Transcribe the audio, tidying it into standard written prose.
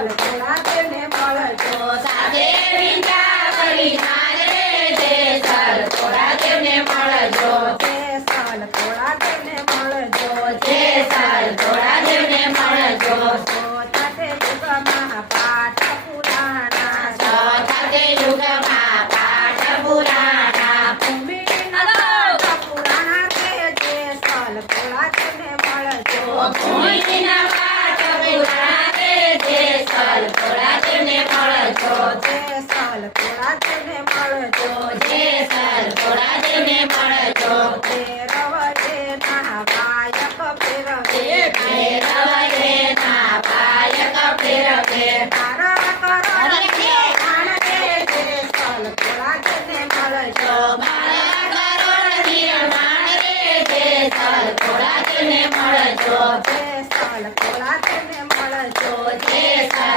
સલ થોડા તેને મળજો સાથે વિંધા કરી નારે જે સલ થોડા તેને મળજો જે સલ થોડા તેને મળજો જે સલ થોડા તેને મળજો સાથે યુગમાં પાઠ પુરાણા સાથે યુગમાં પાઠ પુરાણા ભૂમિના પાઠ પુરાણા તે જે સલ થોડા તેને મળજો ભૂમિના પાઠ પુરાણા રે જે સલ થોડા તેને મળજો જે સલ થોડા તેને મળજો જે સલ થોડા તેને મળજો ભૈરવ તેના વાયક ફેરવે ભૈરવ તેના પાયક ફેરવે તારા કરણ કે પ્રાણ દે જે સલ થોડા તેને મળજો મારા કરોડ નિર્માણ રે જે સલ થોડા તેને મળજો જે સલ થોડા તેને મળજો જે સલ